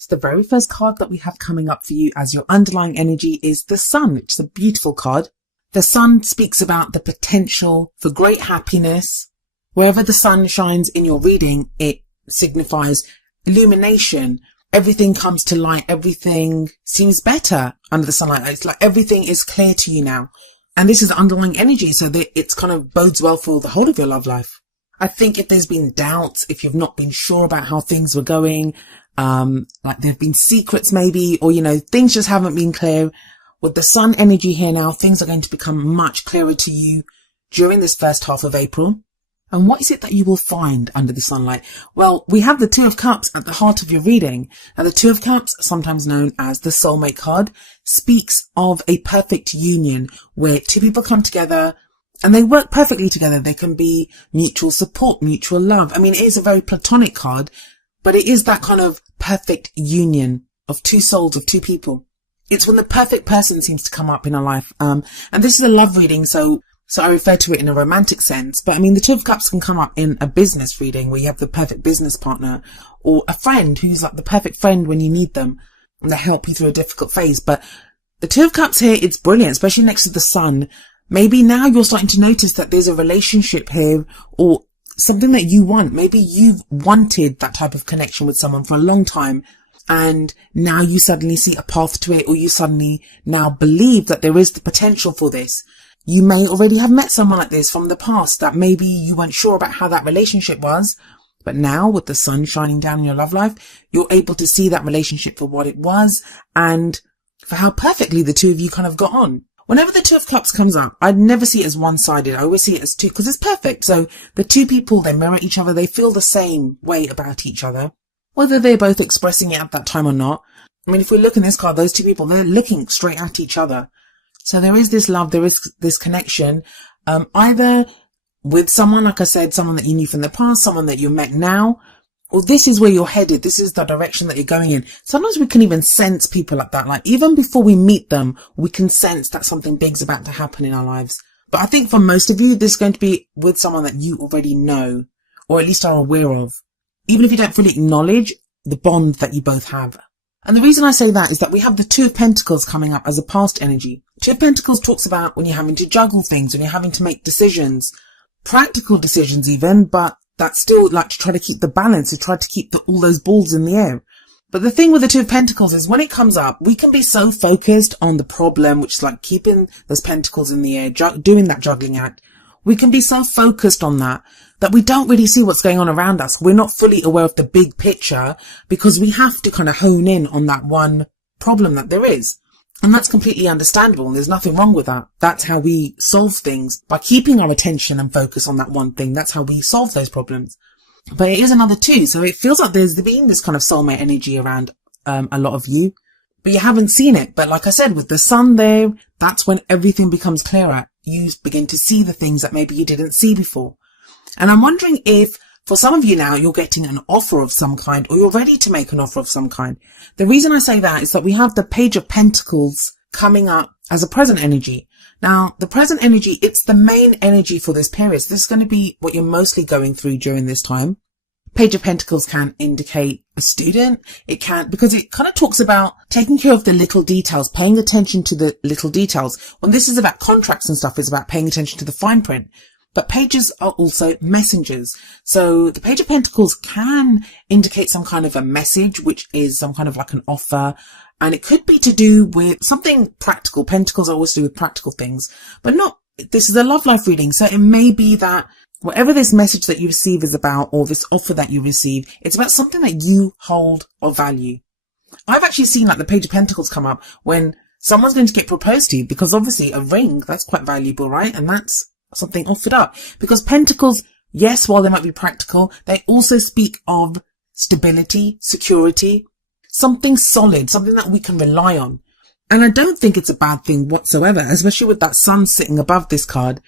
So the very first card that we have coming up for you as your underlying energy is the Sun, which is a beautiful card. The Sun speaks about the potential for great happiness. Wherever the sun shines in your reading, it signifies illumination. Everything comes to light. Everything seems better under the sunlight. It's like everything is clear to you now. And this is underlying energy, so that it's kind of bodes well for the whole of your love life. I think if there's been doubts, if you've not been sure about how things were going, like there have been secrets maybe, or, things just haven't been clear. With the Sun energy here now, things are going to become much clearer to you during this first half of April. And what is it that you will find under the sunlight? Well, we have the Two of Cups at the heart of your reading. And the Two of Cups, sometimes known as the soulmate card, speaks of a perfect union where two people come together and they work perfectly together. They can be mutual support, mutual love. I mean, it is a very platonic card, but it is that kind of perfect union of two souls, of two people. It's when the perfect person seems to come up in our life. And this is a love reading, so I refer to it in a romantic sense. But I mean, the Two of Cups can come up in a business reading where you have the perfect business partner, or a friend who's like the perfect friend when you need them and they help you through a difficult phase. But the Two of Cups here, it's brilliant, especially next to the Sun. Maybe now you're starting to notice that there's a relationship here or something that you want. Maybe you've wanted that type of connection with someone for a long time, and now you suddenly see a path to it, or you suddenly now believe that there is the potential for this. You may already have met someone like this from the past that maybe you weren't sure about how that relationship was. But now with the sun shining down in your love life, you're able to see that relationship for what it was and for how perfectly the two of you kind of got on. Whenever the Two of Cups comes up, I'd never see it as one-sided. I always see it as two because it's perfect. So the two people, they mirror each other. They feel the same way about each other, whether they're both expressing it at that time or not. I mean, if we look in this card, those two people, they're looking straight at each other. So there is this love, there is this connection, either with someone, like I said, someone that you knew from the past, someone that you met now, or this is where you're headed. This is the direction that you're going in. Sometimes we can even sense people like that. Like even before we meet them, we can sense that something big's about to happen in our lives. But I think for most of you, this is going to be with someone that you already know, or at least are aware of, even if you don't fully acknowledge the bond that you both have. And the reason I say that is that we have the Two of Pentacles coming up as a past energy. Two of Pentacles talks about when you're having to juggle things, when you're having to make decisions, practical decisions even, but that's still like to try to keep the balance, to try to keep all those balls in the air. But the thing with the Two of Pentacles is when it comes up, we can be so focused on the problem, which is like keeping those pentacles in the air, doing that juggling act. We can be so focused on that we don't really see what's going on around us. We're not fully aware of the big picture because we have to kind of hone in on that one problem that there is. And that's completely understandable. And there's nothing wrong with that. That's how we solve things, by keeping our attention and focus on that one thing. That's how we solve those problems. But it is another two. So it feels like there's been this kind of soulmate energy around a lot of you, but you haven't seen it. But like I said, with the sun there, that's when everything becomes clearer. You begin to see the things that maybe you didn't see before. And I'm wondering if for some of you now, you're getting an offer of some kind, or you're ready to make an offer of some kind. The reason I say that is that we have the Page of Pentacles coming up as a present energy. Now, the present energy, it's the main energy for this period. So this is going to be what you're mostly going through during this time. Page of Pentacles can indicate a student. It can, because it kind of talks about taking care of the little details, paying attention to the little details. When this is about contracts and stuff, it's about paying attention to the fine print. But pages are also messengers. So the Page of Pentacles can indicate some kind of a message, which is some kind of like an offer. And it could be to do with something practical. Pentacles are always to do with practical things, but not, this is a love life reading. So it may be that whatever this message that you receive is about, or this offer that you receive, it's about something that you hold or value. I've actually seen like the Page of Pentacles come up when someone's going to get proposed to, because obviously a ring, that's quite valuable, right? And that's something offered up, because pentacles, yes, while they might be practical, they also speak of stability, security, something solid, something that we can rely on. And I don't think it's a bad thing whatsoever, especially with that sun sitting above this card.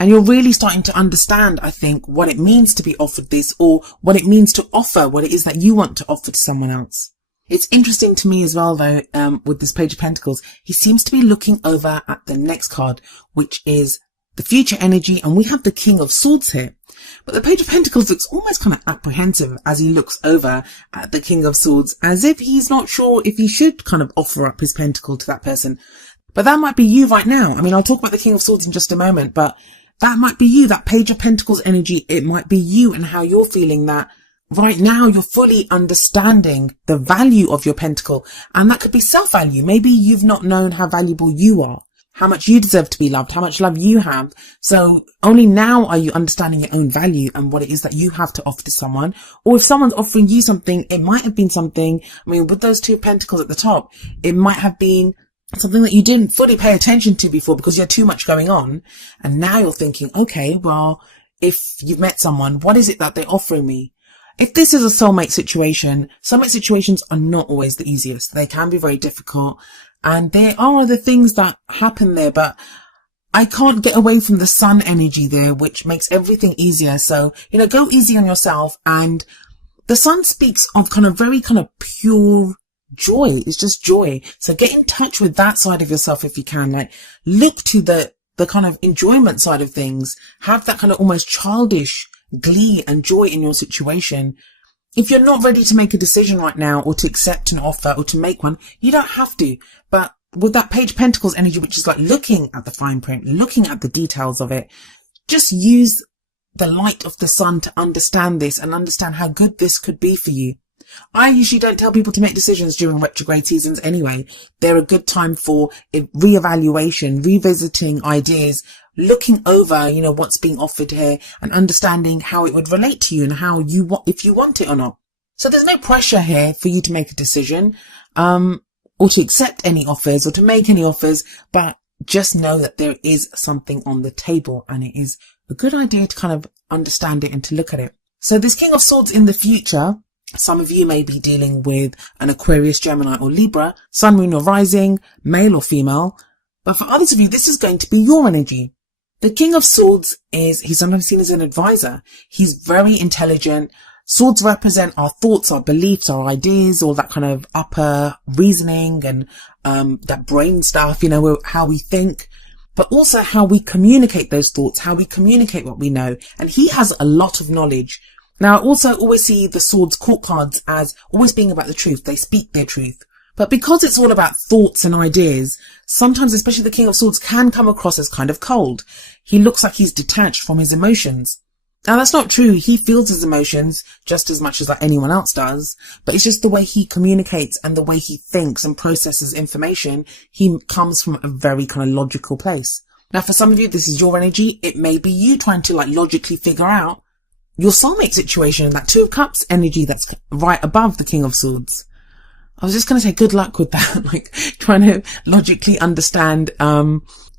And you're really starting to understand, I think, what it means to be offered this, or what it means to offer, what it is that you want to offer to someone else. It's interesting to me as well, though, with this Page of Pentacles, he seems to be looking over at the next card, which is the future energy, and we have the King of Swords here. But the Page of Pentacles looks almost kind of apprehensive as he looks over at the King of Swords, as if he's not sure if he should kind of offer up his pentacle to that person. But that might be you right now. I mean, I'll talk about the King of Swords in just a moment, but that might be you, that Page of Pentacles energy. It might be you and how you're feeling that right now you're fully understanding the value of your pentacle. And that could be self-value. Maybe you've not known how valuable you are, how much you deserve to be loved, how much love you have. So only now are you understanding your own value and what it is that you have to offer to someone. Or if someone's offering you something, it might have been something, I mean, with those two pentacles at the top, it might have been something that you didn't fully pay attention to before because you had too much going on. And now you're thinking, okay, well, if you've met someone, what is it that they're offering me? If this is a soulmate situation are not always the easiest. They can be very difficult. And there are other things that happen there, but I can't get away from the sun energy there, which makes everything easier. So, go easy on yourself. And the sun speaks of very pure joy. It's just joy. So get in touch with that side of yourself if you can. Like, look to the kind of enjoyment side of things. Have that kind of almost childish glee and joy in your situation. If you're not ready to make a decision right now, or to accept an offer, or to make one, you don't have to. But with that Page of Pentacles energy, which is like looking at the fine print, looking at the details of it, just use the light of the sun to understand this and understand how good this could be for you. I usually don't tell people to make decisions during retrograde seasons anyway. They're a good time for reevaluation, revisiting ideas, looking over, what's being offered here and understanding how it would relate to you and how if you want it or not. So there's no pressure here for you to make a decision, or to accept any offers or to make any offers, but just know that there is something on the table and it is a good idea to kind of understand it and to look at it. So this King of Swords in the future, some of you may be dealing with an Aquarius, Gemini or Libra, Sun, Moon or Rising, male or female. But for others of you, this is going to be your energy. The King of Swords he's sometimes seen as an advisor. He's very intelligent. Swords represent our thoughts, our beliefs, our ideas, all that kind of upper reasoning and that brain stuff, how we think, but also how we communicate those thoughts, how we communicate what we know. And he has a lot of knowledge. Now, I also always see the Swords court cards as always being about the truth. They speak their truth. But because it's all about thoughts and ideas, sometimes, especially the King of Swords, can come across as kind of cold. He looks like he's detached from his emotions. Now, that's not true. He feels his emotions just as much as like anyone else does. But it's just the way he communicates and the way he thinks and processes information. He comes from a very kind of logical place. Now, for some of you, this is your energy. It may be you trying to logically figure out your soulmate situation, that Two of Cups energy that's right above the King of Swords. I was just going to say good luck with that, trying to logically understand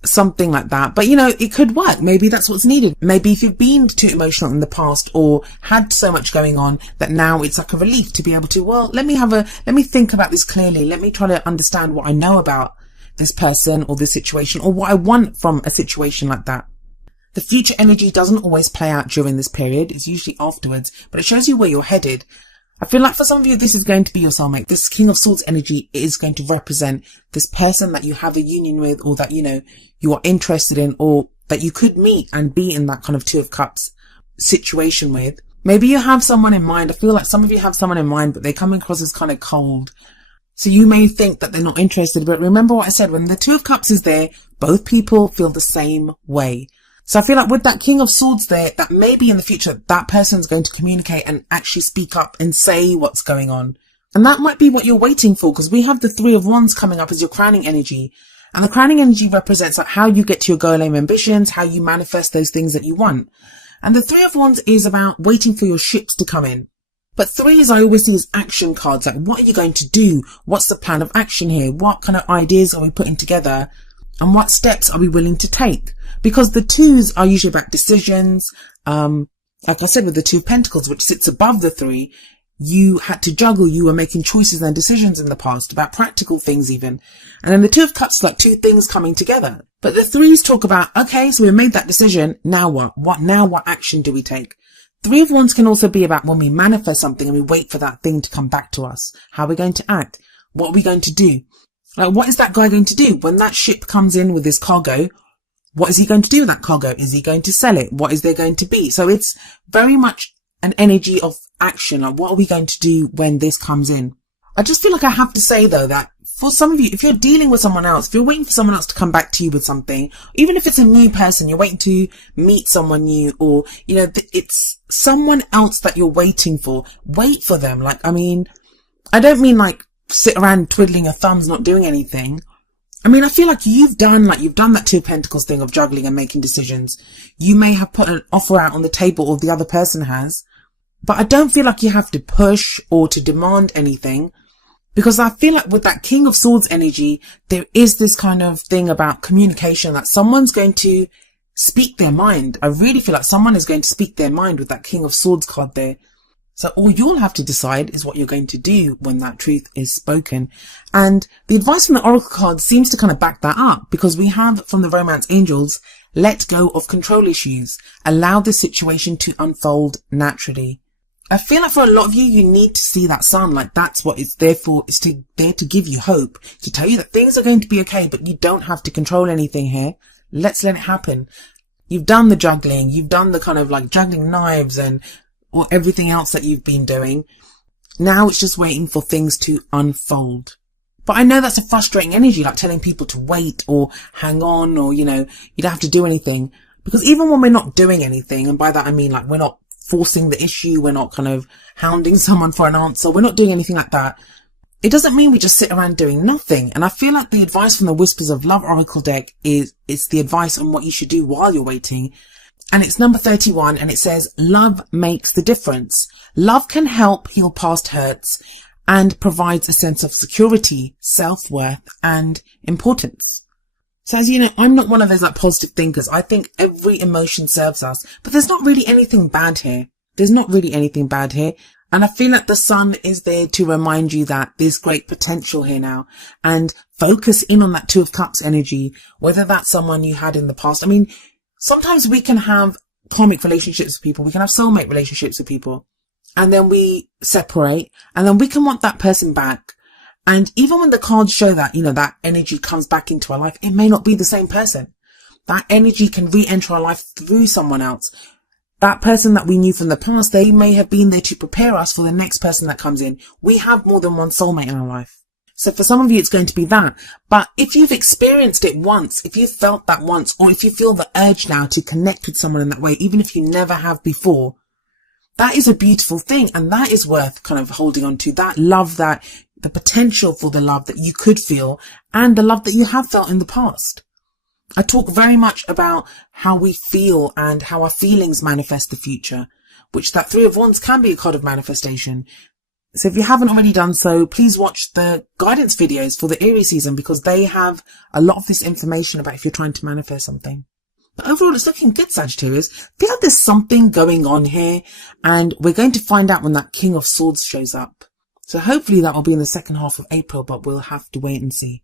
something like that. But, it could work. Maybe that's what's needed. Maybe if you've been too emotional in the past or had so much going on that now it's like a relief to be able to, let me think about this clearly. Let me try to understand what I know about this person or this situation or what I want from a situation like that. The future energy doesn't always play out during this period. It's usually afterwards, but it shows you where you're headed. I feel like for some of you, this is going to be your soulmate. This King of Swords energy is going to represent this person that you have a union with or that, you are interested in or that you could meet and be in that kind of Two of Cups situation with. Maybe you have someone in mind. I feel like some of you have someone in mind, but they come across as kind of cold. So you may think that they're not interested, but remember what I said, when the Two of Cups is there, both people feel the same way. So I feel like with that King of Swords there, that maybe in the future, that person's going to communicate and actually speak up and say what's going on. And that might be what you're waiting for, because we have the Three of Wands coming up as your crowning energy. And the crowning energy represents how you get to your goal and ambitions, how you manifest those things that you want. And the Three of Wands is about waiting for your ships to come in. But threes I always see as action cards. Like, what are you going to do? What's the plan of action here? What kind of ideas are we putting together? And what steps are we willing to take? Because the twos are usually about decisions. Like I said, with the Two of Pentacles, which sits above the three, you had to juggle. You were making choices and decisions in the past about practical things even. And then the Two of Cups, like two things coming together. But the threes talk about, okay, so we made that decision. Now what? What action do we take? Three of Wands can also be about when we manifest something and we wait for that thing to come back to us. How are we going to act? What are we going to do? Like, what is that guy going to do when that ship comes in with his cargo? What is he going to do with that cargo? Is he going to sell it? What is there going to be? So it's very much an energy of action. Like, what are we going to do when this comes in? I just feel like I have to say though that for some of you, if you're dealing with someone else, if you're waiting for someone else to come back to you with something, even if it's a new person, you're waiting to meet someone new, or, you know, it's someone else that you're waiting for, wait for them. Like, I mean, I don't mean like sit around twiddling your thumbs, not doing anything. I mean, I feel like you've done that Two of Pentacles thing of juggling and making decisions. You may have put an offer out on the table, or the other person has, but I don't feel like you have to push or to demand anything. Because I feel like with that King of Swords energy, there is this kind of thing about communication, that someone's going to speak their mind. I really feel like someone is going to speak their mind with that King of Swords card there. So all you'll have to decide is what you're going to do when that truth is spoken. And the advice from the Oracle card seems to kind of back that up, because we have from the Romance Angels, let go of control issues. Allow the situation to unfold naturally. I feel like for a lot of you, you need to see that sun. Like, that's what it's there for. It's there to give you hope, to tell you that things are going to be okay, but you don't have to control anything here. Let's let it happen. You've done the juggling. You've done the kind of like juggling knives or everything else that you've been doing. Now it's just waiting for things to unfold. But I know that's a frustrating energy, like telling people to wait or hang on, or, you know, you don't have to do anything. Because even when we're not doing anything, and by that I mean like we're not forcing the issue, we're not kind of hounding someone for an answer, we're not doing anything like that, it doesn't mean we just sit around doing nothing. And I feel like the advice from the Whispers of Love Oracle deck it's the advice on what you should do while you're waiting. And it's number 31, and it says, love makes the difference. Love can help heal past hurts and provides a sense of security, self-worth and importance. So as you know, I'm not one of those like positive thinkers. I think every emotion serves us, but there's not really anything bad here. There's not really anything bad here. And I feel like the sun is there to remind you that there's great potential here now, and focus in on that Two of Cups energy, whether that's someone you had in the past. I mean, sometimes we can have karmic relationships with people. We can have soulmate relationships with people, and then we separate, and then we can want that person back. And even when the cards show that, you know, that energy comes back into our life, it may not be the same person. That energy can re-enter our life through someone else. That person that we knew from the past, they may have been there to prepare us for the next person that comes in. We have more than one soulmate in our life. So for some of you, it's going to be that. But if you've experienced it once, if you've felt that once, or if you feel the urge now to connect with someone in that way, even if you never have before, that is a beautiful thing. And that is worth kind of holding on to. That love, that the potential for the love that you could feel, and the love that you have felt in the past. I talk very much about how we feel and how our feelings manifest the future, which that Three of Wands can be a card of manifestation. So if you haven't already done so, please watch the guidance videos for the Aries season, because they have a lot of this information about if you're trying to manifest something. But overall, it's looking good, Sagittarius. I feel like there's something going on here, and we're going to find out when that King of Swords shows up. So hopefully that will be in the second half of April, but we'll have to wait and see.